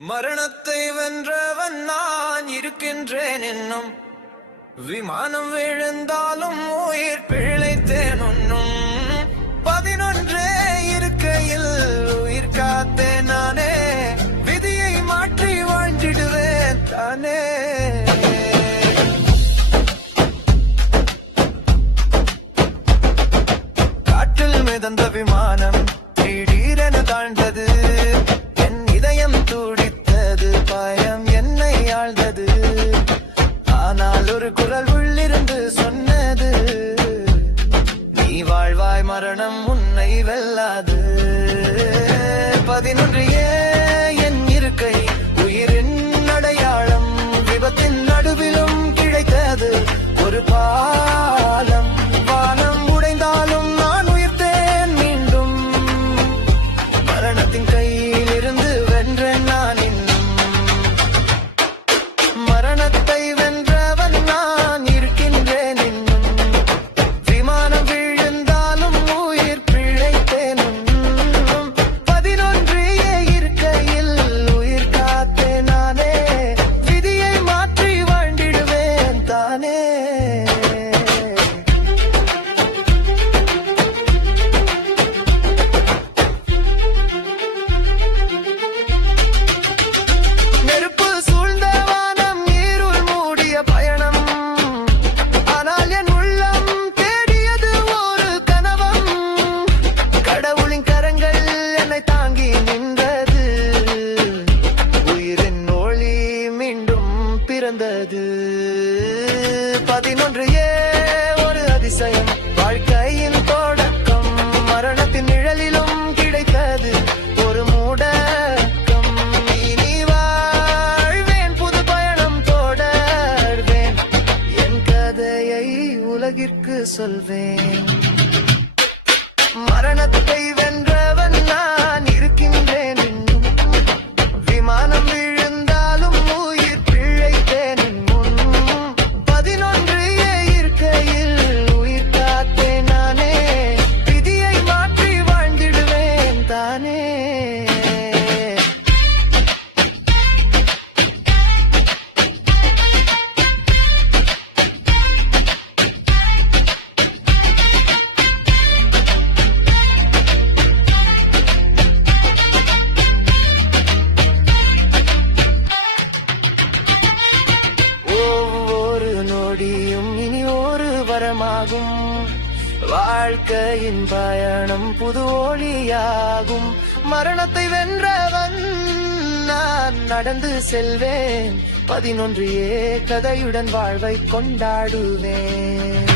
மரணத்தை வென்றவன் நான் இருக்கின்றேன் என்னும். விமானம் விழுந்தாலும் உயிர் பிழைத்தேன் ஒன்னும் பதினொன்றே இருக்கையில் உயிர் காத்தேன் நானே. விதியை மாற்றி வாழ்ந்திடுவேன் தானே. காற்றில் மிதந்த விமானம் திடீரென தாழ்ந்தது. பதினொன்று பதினொன்று ஏ ஒரு அதிசயம். வாழ்க்கையின் தொடக்கம் மரணத்தின் நிழலிலும் கிடைத்தது ஒரு மூடக்கம். இனி வாழ்வேன் புது பயணம் தொடர்வேன். என் கதையை உலகிற்கு சொல்வேன். மரணத்தை வென்று ஒரு வாழ்க்கையின் பயணம் புது ஒளியாகும். மரணத்தை வென்றவன் நான் நடந்து செல்வேன். பதினொன்று ஏ கதையுடன் வாழ்வை கொண்டாடுவேன்.